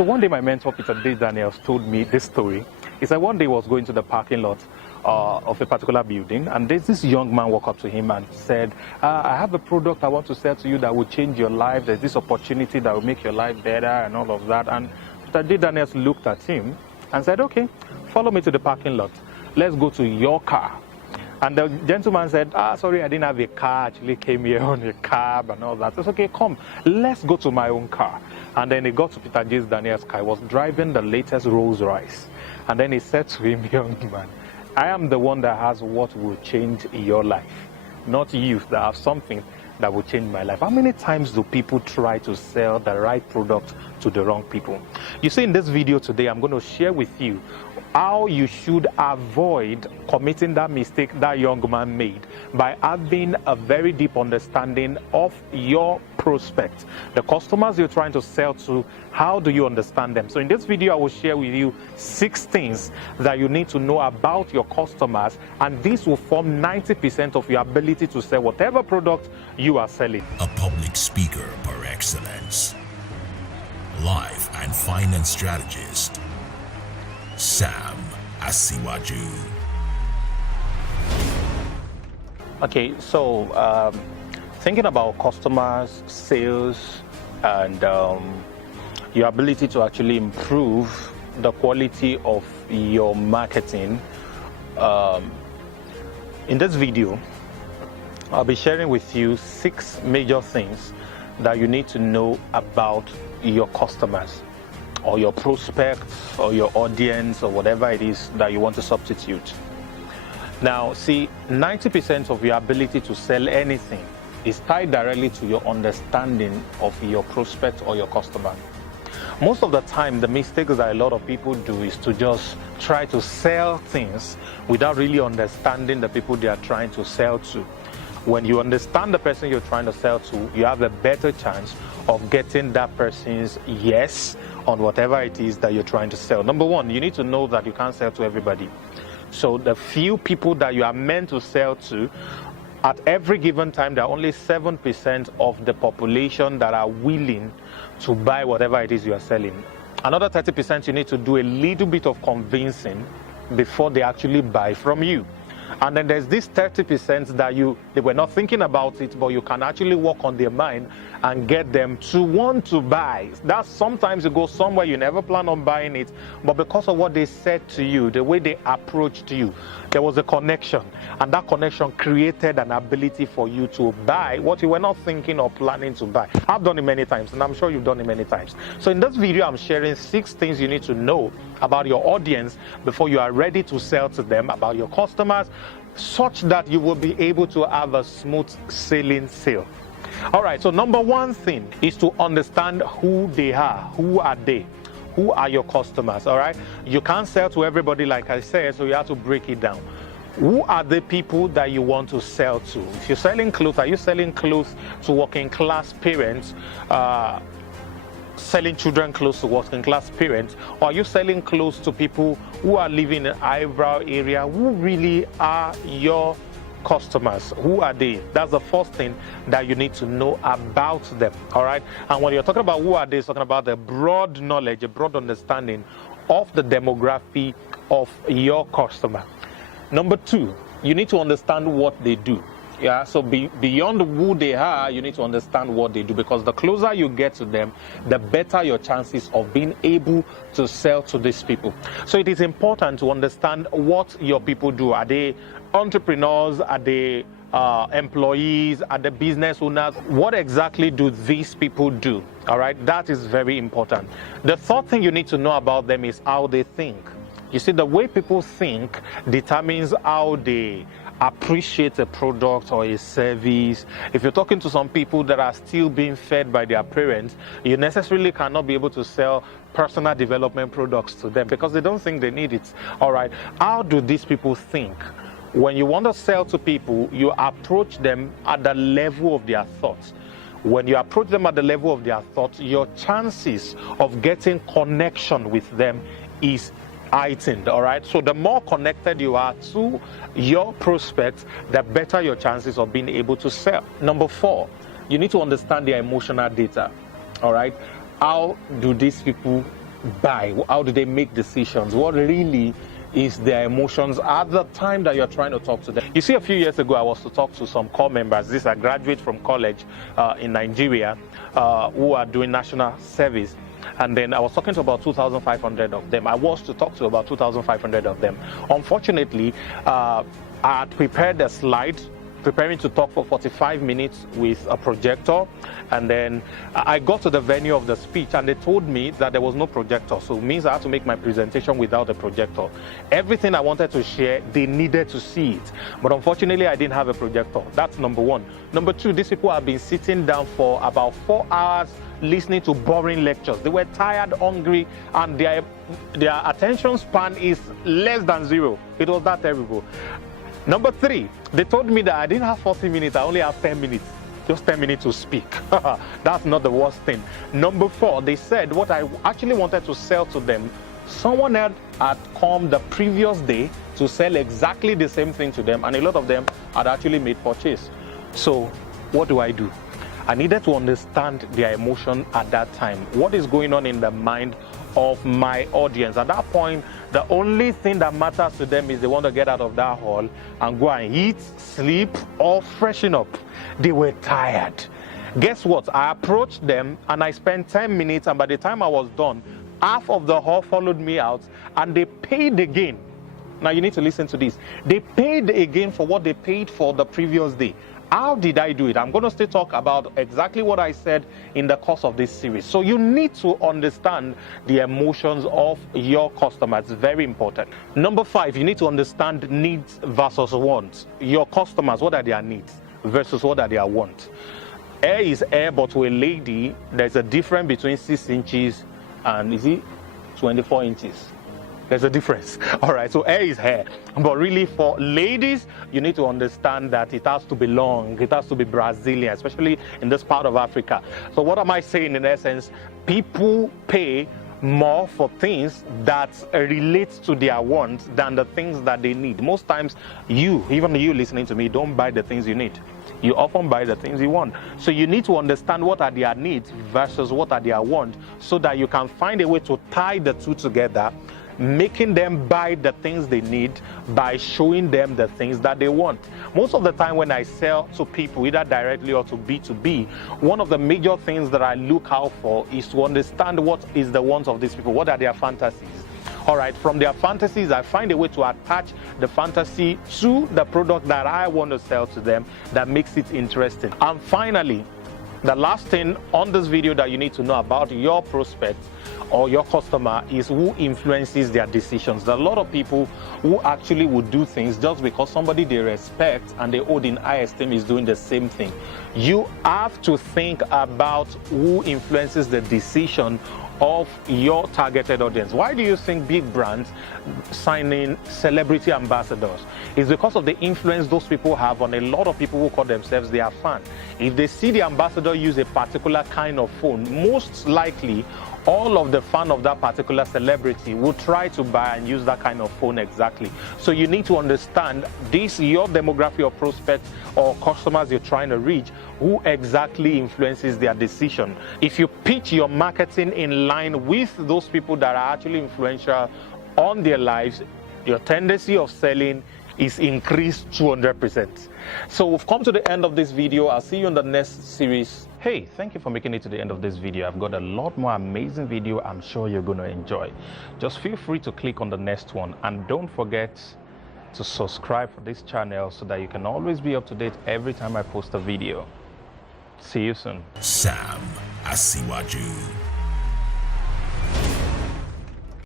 So one day my mentor, Peter D. Daniels, told me this story. He said one day he was going to the parking lot of a particular building, and there's this young man walked up to him and said, I have a product I want to sell to you that will change your life. There's this opportunity that will make your life better and all of that. And Peter D. Daniels looked at him and said, okay, follow me to the parking lot. Let's go to your car. And the gentleman said, sorry, I didn't have a car. I actually came here on a cab and all that. I said, okay, come, let's go to my own car. And then he got to Peter J. Daniels' car. He was driving the latest Rolls Royce. And then he said to him, young man, I am the one that has what will change your life, not you that have something that will change my life. How many times do people try to sell the right product to the wrong people? You see, in this video today, I'm going to share with you how you should avoid committing that mistake that young man made by having a very deep understanding of your prospect, the customers you're trying to sell to. How do you understand them? So in this video, I will share with you 6 things that you need to know about your customers, and this will form 90% of your ability to sell whatever product you are selling. A public speaker par excellence, life and finance strategist, Sam Asiwaju. Okay, so thinking about customers, sales, and your ability to actually improve the quality of your marketing. In this video, I'll be sharing with you 6 major things that you need to know about your customers, or your prospects, or your audience, or whatever it is that you want to substitute. Now, see, 90% of your ability to sell anything is tied directly to your understanding of your prospect or your customer. Most of the time, the mistakes that a lot of people do is to just try to sell things without really understanding the people they are trying to sell to. When you understand the person you're trying to sell to, you have a better chance of getting that person's yes on whatever it is that you're trying to sell. Number one, you need to know that you can't sell to everybody. So the few people that you are meant to sell to, at every given time, there are only 7% of the population that are willing to buy whatever it is you are selling. Another 30%, you need to do a little bit of convincing before they actually buy from you. And then there's this 30% that they were not thinking about it, but you can actually work on their mind and get them to want to buy. That's sometimes you go somewhere you never plan on buying it, but because of what they said to you, the way they approached you, there was a connection, and that connection created an ability for you to buy what you were not thinking or planning to buy. I've done it many times, and I'm sure you've done it many times. So in this video, I'm sharing 6 things you need to know about your audience before you are ready to sell to them, about your customers, such that you will be able to have a smooth sailing sale. All right, so number 1 thing is to understand who they are. Who are they? Who are your customers? All right, you can't sell to everybody, like I said, so you have to break it down. Who are the people that you want to sell to? If you're selling clothes, are you selling clothes to working class parents, selling children clothes to working class parents, or are you selling clothes to people who are living in an eyebrow area? Who really are your customers? Who are they? That's the first thing that you need to know about them. All right, and when you're talking about who are they, it's talking about the broad knowledge, a broad understanding of the demography of your customer. Number 2, you need to understand what they do. Yeah, so beyond who they are, you need to understand what they do, because the closer you get to them, the better your chances of being able to sell to these people. So it is important to understand what your people do. Are they entrepreneurs? Are they employees? Are they business owners? What exactly do these people do? All right, that is very important. The third thing you need to know about them is how they think. You see, the way people think determines how they appreciate a product or a service. If you're talking to some people that are still being fed by their parents, you necessarily cannot be able to sell personal development products to them because they don't think they need it. All right, how do these people think? When you want to sell to people, you approach them at the level of their thoughts. When you approach them at the level of their thoughts, your chances of getting connection with them is heightened. All right, so the more connected you are to your prospects, the better your chances of being able to sell. Number 4, you need to understand their emotional data. All right, how do these people buy? How do they make decisions? What really is their emotions at the time that you're trying to talk to them? You see, a few years ago, I was to talk to some core members. These are graduates from college in Nigeria who are doing national service. And then I was talking to about 2,500 of them. I was to talk to about 2,500 of them. Unfortunately, I had prepared a slide, preparing to talk for 45 minutes with a projector, and then I got to the venue of the speech and they told me that there was no projector, so it means I had to make my presentation without a projector. Everything I wanted to share, they needed to see it, but unfortunately I didn't have a projector. That's number one. Number two, these people have been sitting down for about 4 hours listening to boring lectures. They were tired, hungry, and their attention span is less than zero. It was that terrible. Number three, they told me that I didn't have 40 minutes, I only have 10 minutes. Just 10 minutes to speak. That's not the worst thing. Number four, they said what I actually wanted to sell to them, someone had come the previous day to sell exactly the same thing to them, and a lot of them had actually made purchase. So what do? I needed to understand their emotion at that time. What is going on in the mind of my audience? At that point, the only thing that matters to them is they want to get out of that hall and go and eat, sleep, or freshen up. They were tired. Guess what? I approached them and I spent 10 minutes, and by the time I was done, half of the hall followed me out and they paid again. Now you need to listen to this. They paid again for what they paid for the previous day. How did I do it? I'm going to still talk about exactly what I said in the course of this series. So you need to understand the emotions of your customers. It's very important. Number five, you need to understand needs versus wants. Your customers, what are their needs versus what are their wants? Hair is hair, but to a lady, there's a difference between 6 inches and, is it 24 inches? There's a difference. All right, so hair is hair. But really for ladies, you need to understand that it has to be long. It has to be Brazilian, especially in this part of Africa. So what am I saying in essence? People pay more for things that relate to their wants than the things that they need. Most times, even you listening to me, don't buy the things you need. You often buy the things you want. So you need to understand what are their needs versus what are their wants, so that you can find a way to tie the two together, making them buy the things they need by showing them the things that they want. Most of the time when I sell to people, either directly or to B2B, one of the major things that I look out for is to understand what is the wants of these people, what are their fantasies. All right, from their fantasies, I find a way to attach the fantasy to the product that I want to sell to them that makes it interesting. And finally, the last thing on this video that you need to know about your prospect or your customer is who influences their decisions. There are a lot of people who actually would do things just because somebody they respect and they hold in high esteem is doing the same thing. You have to think about who influences the decision of your targeted audience. Why do you think big brands sign in celebrity ambassadors? It's because of the influence those people have on a lot of people who call themselves their fan. If they see the ambassador use a particular kind of phone, most likely all of the fan of that particular celebrity will try to buy and use that kind of phone exactly. So you need to understand this, your demographic of prospects or customers you're trying to reach, who exactly influences their decision. If you pitch your marketing in line with those people that are actually influential on their lives, your tendency of selling is increased 200%. So we've come to the end of this video. I'll see you in the next series. Hey, thank you for making it to the end of this video. I've got a lot more amazing video I'm sure you're going to enjoy. Just feel free to click on the next one, and don't forget to subscribe for this channel so that you can always be up to date every time I post a video. See you soon. Sam Asiwaju.